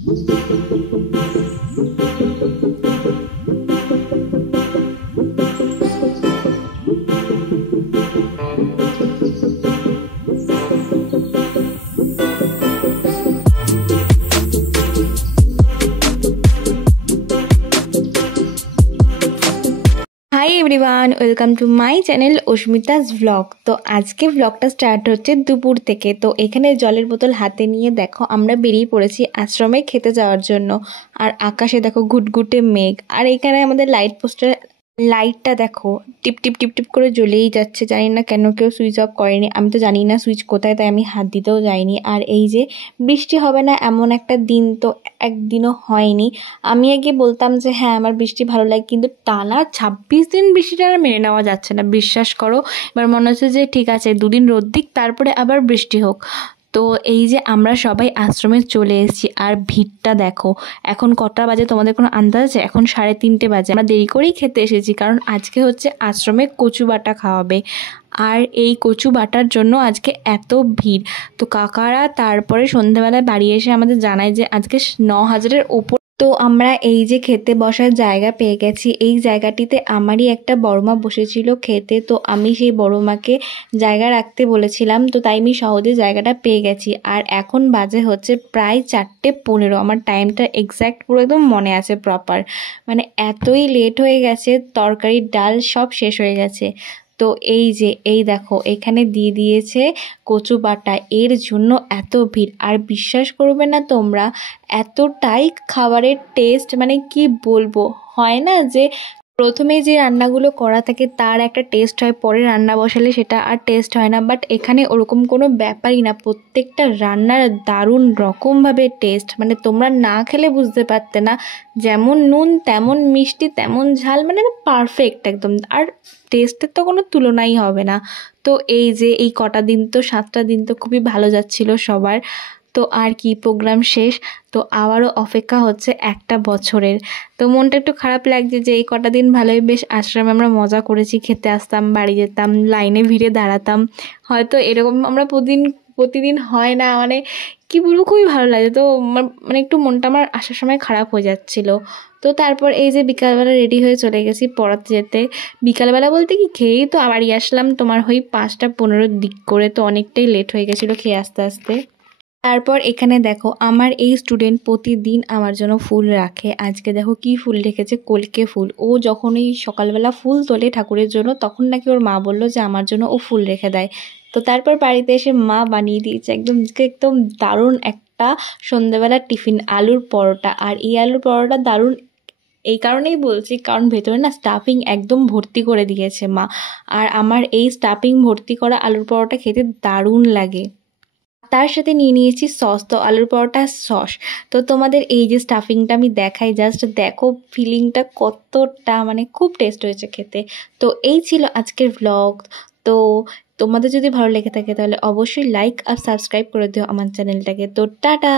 High everyone, welcome to my channel Asmita's vlog. তো আজকে ভ্লগটা start হচ্ছে দুপুর থেকে। তো এখানে জলের বোতল হাতে নিয়ে দেখো আমরা বেরিয়ে পড়েছি আশ্রমে খেতে যাওয়ার জন্য। আর আকাশে দেখো ঘুটঘুটে মেঘ, আর এখানে আমাদের লাইট পোস্টের লাইটটা দেখো টিপ টিপ টিপ টিপ করে জ্বলেই যাচ্ছে। জানি না কেন কেউ সুইচ অফ করেনি, আমি তো জানি না সুইচ কোথায়, তাই আমি হাত দিতেও যাইনি। আর এই যে বৃষ্টি হবে না এমন একটা দিন তো একদিনও হয়নি। আমি আগে বলতাম যে হ্যাঁ আমার বৃষ্টি ভালো লাগে, কিন্তু টানা 26 দিন বৃষ্টিটা আর মেনে নেওয়া যাচ্ছে না, বিশ্বাস করো। এবার মনে হচ্ছে যে ঠিক আছে দুদিন রোদ দিক, তারপরে আবার বৃষ্টি হোক। তো এই যে আমরা সবাই আশ্রমে চলে এসেছি, আর ভিড়টা দেখো। এখন কটা বাজে তোমাদের কোনো আন্দাজ আছে? এখন 3:30 বাজে। আমরা দেরি করেই খেতে এসেছি, কারণ আজকে হচ্ছে আশ্রমে কচু বাটা খাওয়াবে। আর এই কচু বাটার জন্য আজকে এত ভিড়। তো কাকারা তারপরে সন্ধ্যাবেলায় বাড়ি এসে আমাদের জানায় যে আজকে 9,000-এর ওপর। তো আমরা এই যে খেতে বসার জায়গা পেয়ে গেছি। এই জায়গাটিতে আমারই একটা বড়মা বসেছিল খেতে, তো আমি সেই বড়মাকে জায়গা রাখতে বলেছিলাম, তো তাই আমি সহজে জায়গাটা পেয়ে গেছি। আর এখন বাজে হচ্ছে প্রায় 4:15। আমার টাইমটা এক্স্যাক্ট পুরো একদম মনে আছে প্রপার। মানে এতই লেট হয়ে গেছে, তরকারি ডাল সব শেষ হয়ে গেছে। তো এই যে এই দেখো এখানে দিয়ে দিয়েছে কচু বাটা, এর জন্য এত ভিড়। আর বিশ্বাস করবে না তোমরা, এতটাই খাবারের টেস্ট, মানে কি বলবো, হয় না যে প্রথমে যে রান্নাগুলো করা থাকে তার একটা টেস্ট হয়, পরে রান্না বসালে সেটা আর টেস্ট হয় না। বাট এখানে ওরকম কোনো ব্যাপারই না, প্রত্যেকটা রান্নার দারুণ রকমভাবে টেস্ট। মানে তোমরা না খেলে বুঝতে পারতে না, যেমন নুন তেমন মিষ্টি তেমন ঝাল, মানে পারফেক্ট একদম। আর টেস্টের তো কোনো তুলনাই হবে না। তো এই যে এই কটা দিন, তো 7টা দিন তো খুবই ভালো যাচ্ছিল সবার। তো আর কি, প্রোগ্রাম শেষ, তো আবারও অপেক্ষা হচ্ছে একটা বছরের। তো মনটা একটু খারাপ লাগছে যে এই কটা দিন ভালোই বেশ আশ্রমে আমরা মজা করেছি, খেতে আসতাম, বাড়ি যেতাম, লাইনে ভিড়ে দাঁড়াতাম। হয়তো এরকম আমরা প্রতিদিন হয় না, মানে কি বলবো, খুবই ভালো লাগে। তো মানে একটু মনটা আমার আসার সময় খারাপ হয়ে যাচ্ছিল। তো তারপর এই যে বিকালবেলা রেডি হয়ে চলে গেছি পড়াতে যেতে। বিকালবেলা বলতে কি, খেয়েই তো বাড়ি আসলাম তোমার ওই 5:15 দিক করে, তো অনেকটাই লেট হয়ে গেছিলো খেয়ে আসতে আসতে। তারপর এখানে দেখো আমার এই স্টুডেন্ট প্রতিদিন আমার জন্য ফুল রাখে। আজকে দেখো কি ফুল রেখেছে, কলকে ফুল। ও যখন এই সকালবেলা ফুল তোলে ঠাকুরের জন্য, তখন নাকি ওর মা বললো যে আমার জন্য ও ফুল রেখে দেয়। তো তারপর বাড়িতে এসে মা বানিয়ে দিয়েছে একদম একদম দারুণ একটা সন্ধ্যাবেলা টিফিন, আলুর পরোটা। আর এই আলুর পরোটা দারুণ এই কারণেই বলছি, কারণ ভেতরে না স্টাফিং একদম ভর্তি করে দিয়েছে মা। আর আমার এই স্টাফিং ভর্তি করা আলুর পরোটা খেতে দারুণ লাগে। তার সাথে নিয়ে নিয়েছি সস, তো আলুর পরোটা সস। তো তোমাদের এই যে স্টাফিংটা আমি দেখাই, জাস্ট দেখো ফিলিংটা কতটা, মানে খুব টেস্ট হয়েছে খেতে। তো এই ছিল আজকের ভ্লগ। তো তোমাদের যদি ভালো লেগে থাকে তাহলে অবশ্যই লাইক আর সাবস্ক্রাইব করে দিও আমার চ্যানেলটাকে। তো টাটা।